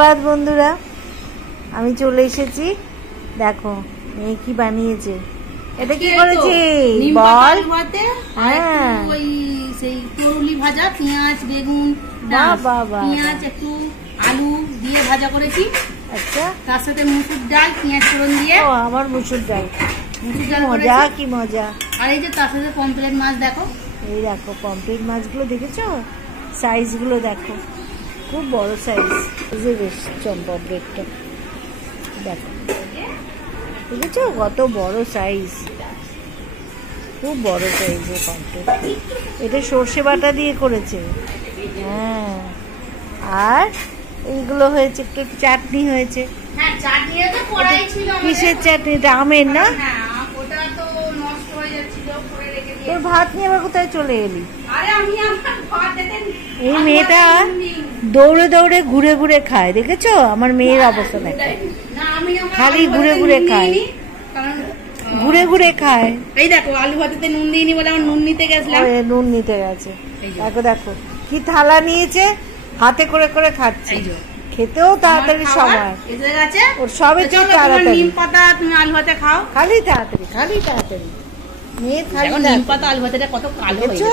সুপ্রভাত বন্ধুরা, আমি চলে এসেছি। দেখো মেয়ে কি বানিয়েছে। এটা কি করেছে বল? হ্যাঁ, ওই সেই তরুলি ভাজা, পেঁয়াজ বেগুন, পেঁয়াজ একটু আলু দিয়ে ভাজা করেছি। আচ্ছা, তার সাথে মুসুর ডাল পেঁয়াজ ফোড়ন দিয়ে। ও আমার মুসুর ডাল, মজা কি মজা। আর এই যে তার সাথে পমফ্রেট মাছ দেখো। এই দেখো পমফ্রেট মাছগুলো দেখেছো, সাইজগুলো দেখো, খুব বড় সাইজ। এই যে বেশ পমফ্রেটটা দেখো, দেখেছো কত বড় সাইজ, খুব বড় সাইজের পমফ্রেট। এটা সর্ষে বাটা দিয়ে করেছে। হ্যাঁ, আর এইগুলো হয়েছে একটু চাটনি হয়েছে। হ্যাঁ, চাটনিটা তো করাই ছিল। কিসের চাটনি? এটা আমের না? হ্যাঁ, ওটা তো নষ্ট হয়ে যাচ্ছিল, করে রেখে দিয়ে। তোর ভাত নিয়ে আবার কোথায় চলে এলি? আরে আমি আমার ভাত দিতে। এই মেয়েটা দৌড়ে দৌড়ে ঘুরে ঘুরে খায়, দেখেছো আমার মেয়ের অবস্থা দেখো, খালি ঘুরে ঘুরে খায়, ঘুরে ঘুরে খায়। এই দেখো আলু ভাতেতে নুন দিইনি বলে আমার নুন নিতে গেছিলাম। নুন নিতে গেছে। দেখো দেখো কি থালা নিয়েছে, হাতে করে করে খাচ্ছে। খেতেও তাড়াতাড়ি সময় ওর, সবে তো তাড়াতাড়ি। নিম পাতা তুমি আলু ভাতে খাও, খালি তাড়াতাড়ি, খালি তাড়াতাড়ি। মেয়ে খালি নিম পাতা আলু ভাতেটা কত কালো হয়েছে।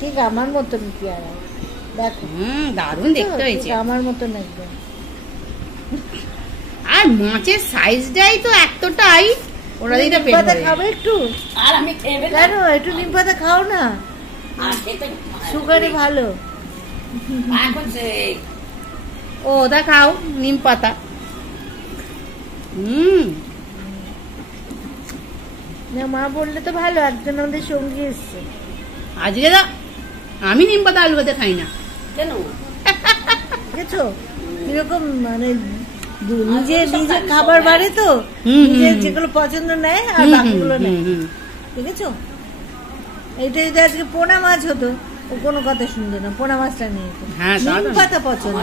ঠিক আমার মতন পেয়ারা, দেখো দারুণ দেখতে হয়েছে, আমার মতন একদম। আর মাছের সাইজটাই তো এতটাই। ওরা দিটা নিম পাতা খাবে একটু? আর আমি খেয়ে কেন, একটু নিম পাতা খাও না, সুগারে ভালো। ও ওটা খাও, নিম পাতা। না, মা বললে তো ভালো, একজন আমাদের সঙ্গী এসছে আজকে। আমি নিম পাতা আলু ভাতে খাই না কেন, দেখেছো কিরকম, মানে নিজে নিজে খাবার বাড়ে তো, নিজে যেগুলো পছন্দ নেয় আর বাকিগুলো নেয়, দেখেছো। এইটা যদি আজকে পোনা মাছ হতো, ও কোনো কথা শুনতো না, পোনা মাছটা নিয়ে নিম পাতা পছন্দ।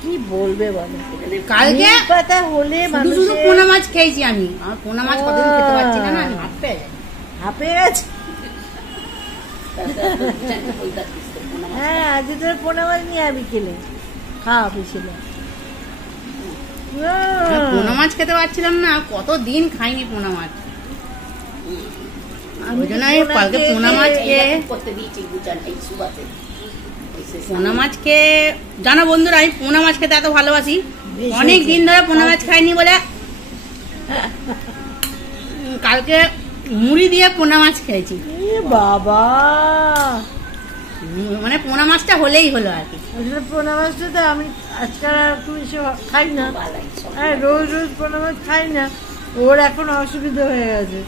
কি বলবে বলো, কালকে পাতা হলে শুধু পোনা মাছ খেয়েছি আমি। আর পোনা মাছ কতদিন খেতে পারছি না, হাঁপে গেছে। হ্যাঁ, আজ তোর পোনা মাছ নিয়ে আবি, খেলে খাওয়া ছিল। পোনা মাছ খেতে পারছিলাম না, কতদিন খাইনি পোনা মাছ। কালকে পোনা মাছ খেয়ে, পোনা মাছ খেয়ে জানো বন্ধুরা, আমি পোনা মাছ খেতে এত ভালোবাসি। অনেক দিন ধরে পোনা মাছ খাইনি বলে কালকে মুড়ি দিয়ে পোনা মাছ খেয়েছি। বাবা, মানে পোনা মাছটা হলেই হলো আর কি। পোনা মাছটা তো আমি আজকাল একটু বেশি খাই না, রোজ রোজ পোনা মাছ খাই না, ওর এখন অসুবিধা হয়ে গেছে।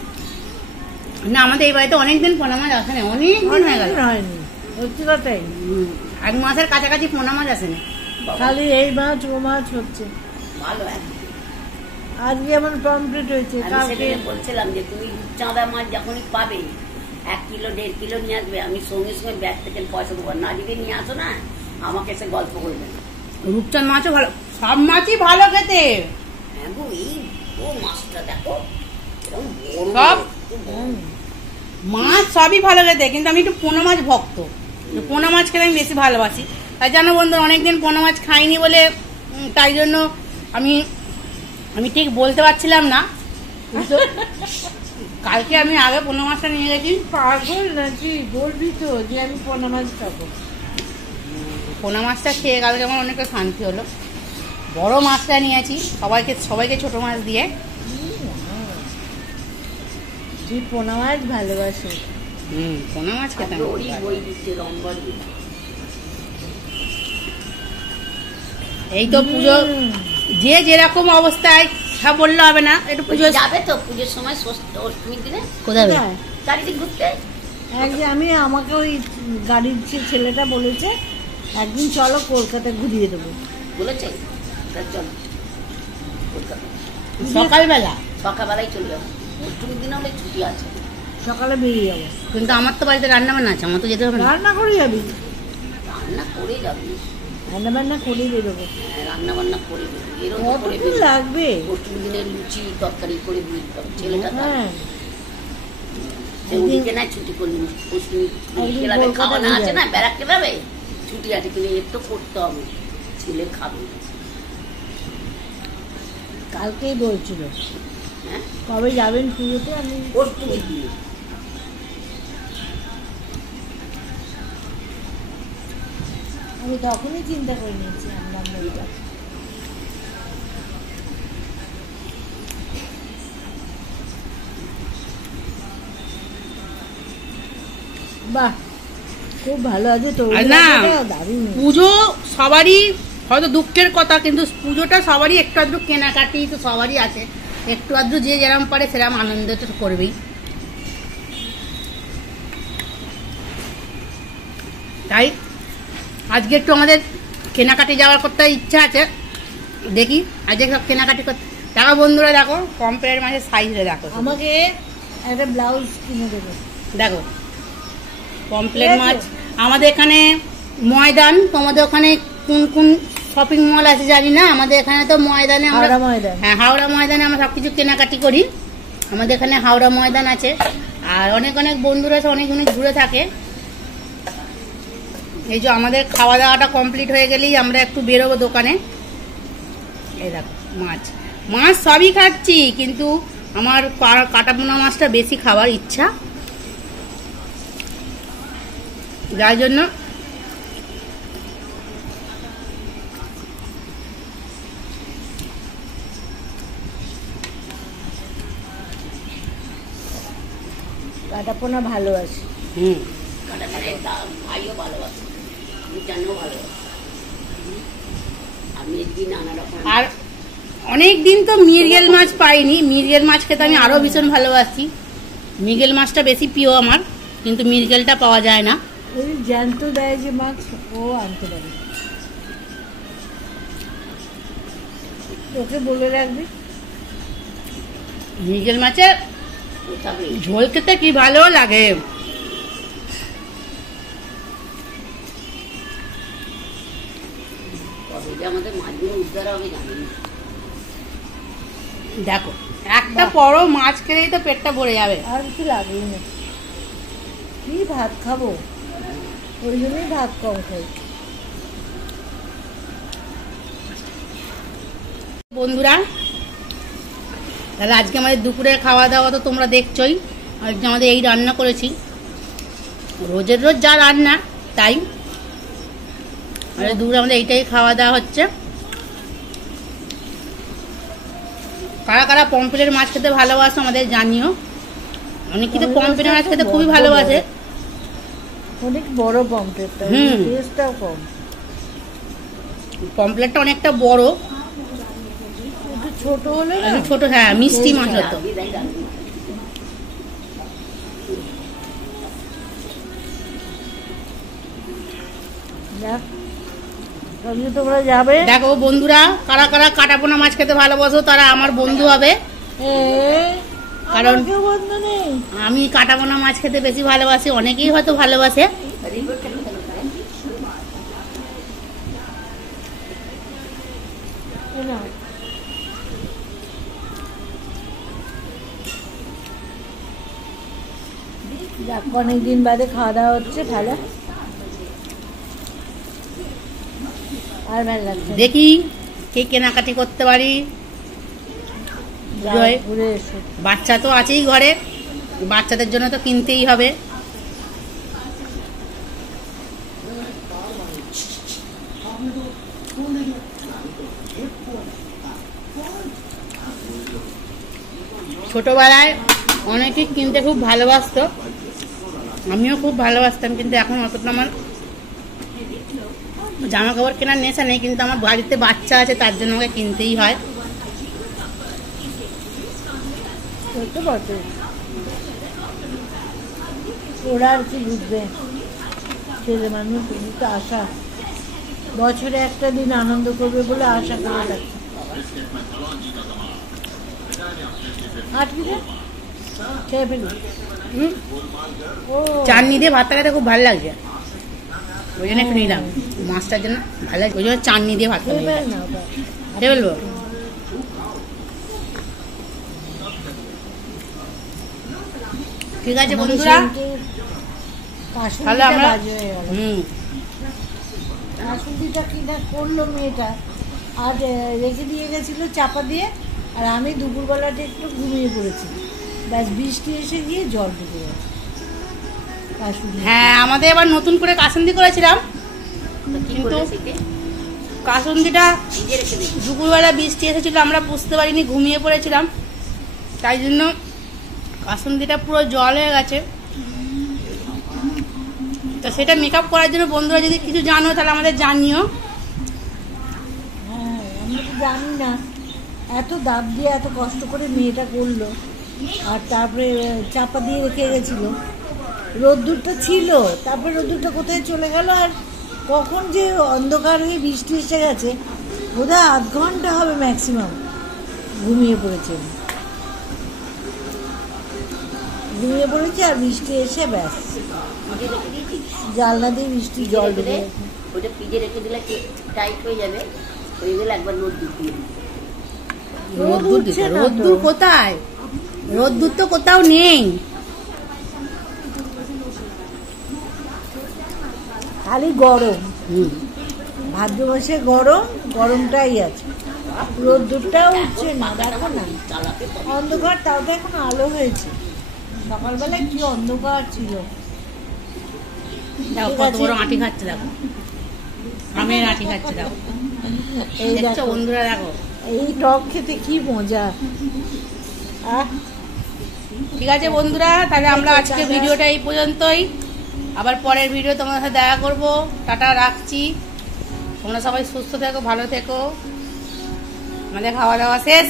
না, আমাদের এই বাড়িতে অনেকদিন পোনা মাছ আসে না, অনেক দিন হয়ে গেল। হয়নি, সত্যি কথাই, 1 মাসের কাছাকাছি পোনা মাছ আসে না, খালি এই মাছ ও মাছ হচ্ছে। আজকে আমার পমফ্রেট হয়েছে। কালকে বলছিলাম যে তুমি চাঁদা মাছ যখনই পাবে 1 কিলো 1.5 কিলো নিয়ে আসবে, আমি সঙ্গে সঙ্গে ব্যাগ থেকে পয়সা দেবো। না যদি নিয়ে আসো না, আমাকে এসে গল্প করবে না। রূপচাঁদ মাছও ভালো, সব মাছই ভালো খেতে। হ্যাঁ গো, এই ও মাছটা দেখো, সব মাছ সবই ভালো খেতে, কিন্তু আমি একটু পোনা মাছ ভক্ত। পোনা মাছ খেতে আমি বেশি ভালোবাসি। তাই জানো বন্ধু, অনেকদিন পোনা মাছ খাইনি বলে, তাই জন্য আমি ঠিক বলতে পারছিলাম না। কালকে আমি আগে পোনা মাছটা নিয়ে গেছি। পাগল নাকি, বলবি তো যে আমি পোনা মাছ খাবো। পোনা মাছটা খেয়ে কালকে আমার অনেকটা শান্তি হলো। বড় মাছটা নিয়েছি, সবাইকে ছোট মাছ দিয়ে। তুই পোনা মাছ ভালোবাসে? পোনা মাছ খেতে এই তো পুজো, যে যেরকম অবস্থায় সব বললে হবে না। একটু পুজো যাবে তো, পুজোর সময় অষ্টমীর দিনে কোথায় চারিদিক ঘুরতে। আমি আমাকে ওই গাড়ির ছেলেটা বলেছে একদিন চলো কলকাতা ঘুরিয়ে দেবো বলেছে। চলো সকালবেলায় চলে যাবো, অষ্টমীর দিনে হলে ছুটি আছে, সকালে বেরিয়ে যাবো। কিন্তু আমার তো বাড়িতে রান্না বান্না আছে, আমার তো যেতে হবে। রান্না করে যাবি? রান্না করে যাবি, রান্না বান্না করে বেরোবো। রান্না বান্না করে কতদিন লাগবে? অষ্টমীর দিনে লুচি তরকারি করে বেরোতে হবে ছেলেটা। ওদিকে না ছুটি করলি, অষ্টমী খাওয়ানো আছে না, ব্যারাক ক্লাবে, ছুটি আছে, কিন্তু এর তো করতে হবে, ছেলে খাবে। কালকেই বলছিল হ্যাঁ, কবে যাবেন পুজোতে। আমি প্রস্তুতি দিয়ে আমি তখনই চিন্তা করে নিয়েছি আমরা মেয়েটা। বাহ, খুব ভালো আছে তো। আর না, দারুণ। পুজো সবারই হয়তো দুঃখের কথা, কিন্তু পুজোটা সবারই একটু আধটু কেনাকাটি তো সবারই আছে, একটু আধটু যে যেরকম পারে সেরকম আনন্দ তো করবেই। তাই আজকে একটু আমাদের কেনাকাটি যাওয়ার করতে ইচ্ছা আছে, দেখি আজকে সব কেনাকাটি করতে। দেখো বন্ধুরা, দেখো কম্পেয়ার মাঝে সাইজে দেখো, আমাকে একটা ব্লাউজ কিনে দেবে। দেখো পমপ্লেট মাছ আমাদের এখানে ময়দান, তোমাদের ওখানে কোন কোন শপিং মল আছে জানি না, আমাদের এখানে তো ময়দানে আমরা, হাওড়া ময়দান। হ্যাঁ হাওড়া ময়দানে আমরা সবকিছু কেনাকাটি করি। আমাদের এখানে হাওড়া ময়দান আছে, আর অনেক অনেক বন্ধুরা আছে অনেক অনেক দূরে থাকে। এই যে আমাদের খাওয়া দাওয়াটা কমপ্লিট হয়ে গেলেই আমরা একটু বেরোবো দোকানে। এই দেখো মাছ মাছ সবই খাচ্ছি, কিন্তু আমার কাটাপোনা মাছটা বেশি খাওয়ার ইচ্ছা, যার জন্য কাটাপোনা ভালো আছে। কাটা কাটা ভাইও ভালোবাসে, আমি জানিও ভালোবাসি। আমি একদিন নানা রকম আর অনেক দিন তো মৃগেল মাছ পাইনি, মৃগেল মাছ খেতে আমি আরো ভীষণ ভালোবাসি। মৃগেল মাছটা বেশি প্রিয় আমার, কিন্তু মৃগেলটা পাওয়া যায় না। ওই জ্যান্ত দেয় যে মাছ, ও আনতে পারে। ওকে বলে রাখবি। মৃগেল মাছের উঠাবে। ঝোল খেতে কি ভালো লাগে। কবে যে আমাদের মাছগুলো উদ্ধার হবে জানি না। দেখো একটা বড় মাছ খেলেই তো পেটটা ভরে যাবে। আর কিছু লাগেই না, কি ভাত খাবো, ওই জন্যই ভাত কম খাই। বন্ধুরা, তাহলে আজকে আমাদের দুপুরের খাওয়া দাওয়া তো তোমরা দেখছোই। আজকে আমাদের এই রান্না করেছি, রোজের রোজ যা রান্না তাই। আর দুপুরে আমাদের এইটাই খাওয়া দাওয়া হচ্ছে। কারা কারা পমফ্রেটের মাছ খেতে ভালোবাসো আমাদের জানিও। অনেক কিন্তু পমফ্রেটের মাছ খেতে খুবই ভালোবাসে। অনেক বড় পমফ্রেটটা, টেস্টটাও কম। পমফ্রেটটা অনেকটা বড়, একটু ছোট হলে না, একটু ছোট, হ্যাঁ মিষ্টি মাছ হতো। বিদায় জানি। দেখ আজকে তোমরা যাবে। দেখো বন্ধুরা, কারা কারা কাটাপোনা মাছ খেতে ভালোবাসো তারা আমার বন্ধু হবে, কারণ কেউ বন্ধু নেই। আমি কাটাপোনা মাছ খেতে বেশি ভালোবাসি, অনেকেই হয়তো ভালোবাসে। না, যাক অনেকদিন বাদে খাওয়া দাওয়া হচ্ছে, ভালো আর ভালো লাগছে। দেখি কে কেনাকাটি করতে পারি। যাও, ঘুরে এসো। বাচ্চা তো আছেই ঘরে, বাচ্চাদের জন্য তো কিনতেই হবে। ছোটবেলায় অনেকেই কিনতে খুব ভালোবাসতো, আমিও খুব ভালোবাসতাম, কিন্তু এখন অতটা আমার জামা কাপড় কেনার নেশা নেই। কিন্তু আমার বাড়িতে বাচ্চা আছে, তার জন্য আমাকে কিনতেই হয়। করতে পারতো, ওরা আর কি বুঝবে, ছেলে মানুষ তো আশা, বছরে একটা দিন আনন্দ করবে বলে আশা করে থাকছে। খেয়ে ফেলি। ও চাটনি দিয়ে ভাতটা খেতে খুব ভালো লাগছে, ওই জন্য একটু নিলাম। মাছটার জন্য ভালো লাগছে, ওই জন্য চাটনি দিয়ে ভাতটা খেয়ে ফেল নিলাম। না ওটা। খেয়ে ফেলবো? ঠিক আছে বন্ধুরা, পাঁচশো তাহলে আমরা বাজে হয়ে গেল। কাসুন্দিটা কিনা করলো মেয়েটা, আর রেখে দিয়ে গেছিলো চাপা দিয়ে, আর আমি দুপুরবেলাটা একটু ঘুমিয়ে পড়েছি, ব্যাস বৃষ্টি এসে গিয়ে জল ঢুকে গেছে কাসুন্দি। হ্যাঁ, আমাদের এবার নতুন করে কাসুন্দি করেছিলাম, তো কি কিন্তু করে শিখে? কাসুন্দিটা ভিজে রেখে দিবি। দুপুরবেলা বৃষ্টি এসেছিল, আমরা বুঝতে পারিনি, ঘুমিয়ে পড়েছিলাম, তাই জন্য কাসুন্দিটা পুরো জল হয়ে গেছে। তো সেটা মেকআপ করার জন্য বন্ধুরা যদি কিছু জানো তাহলে আমাদের জানিও। হ্যাঁ, আমি তো জানি না, এত দাব দিয়ে এত কষ্ট করে মেয়েটা করলো, আর তারপরে চাপা দিয়ে রেখে গেছিলো, রোদ্দুরটা ছিল, তারপরে রোদ্দুরটা কোথায় চলে গেল, আর কখন যে অন্ধকার হয়ে বৃষ্টি এসে গেছে, বোধহয় আধ ঘন্টা হবে ম্যাক্সিমাম ঘুমিয়ে পড়েছে, ঘুমিয়ে পড়েছে, আর বৃষ্টি এসে ব্যাস ভিজে রেখে দিয়েছিস? জানলা দিয়ে বৃষ্টি জল ঢুকে গেছে। ওটা ফ্রিজে রেখে দিলে টাইট হয়ে যাবে, হয়ে গেলে একবার রোদ দিয়ে দিবি। রোদ্দুর উঠছে না তো। রোদ্দুর কোথায়? রোদ্দুর তো কোথাও নেই। খালি গরম, ভাদ্র মাসে গরম, গরমটাই আছে, রোদ্দুরটাও উঠছে না, দেখো না চালাতে তো অন্ধকার, তাও তো এখন আলো হয়েছে, সকালবেলায় কি অন্ধকার ছিল। দেখো ঠিক কত আছে। বড় আঁটি খাচ্ছে, দেখো আমের আঁটি খাচ্ছে, দেখো এই দেখছো দেখো, বন্ধুরা, দেখো। এই টক খেতে কি মজা। ঠিক আছে বন্ধুরা, তাহলে আমরা আজকে ভিডিওটা এই পর্যন্তই, আবার পরের ভিডিও তোমাদের সাথে দেখা করবো। টাটা, রাখছি। তোমরা সবাই সুস্থ থেকো, ভালো থেকো। আমাদের খাওয়া দাওয়া শেষ।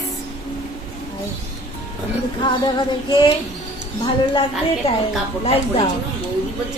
খাওয়া দাওয়া দেখে ভালো লাগবে, কালকে তোর কাপড়টা লাইক দাও। পরেছিল, বৌদি বলছে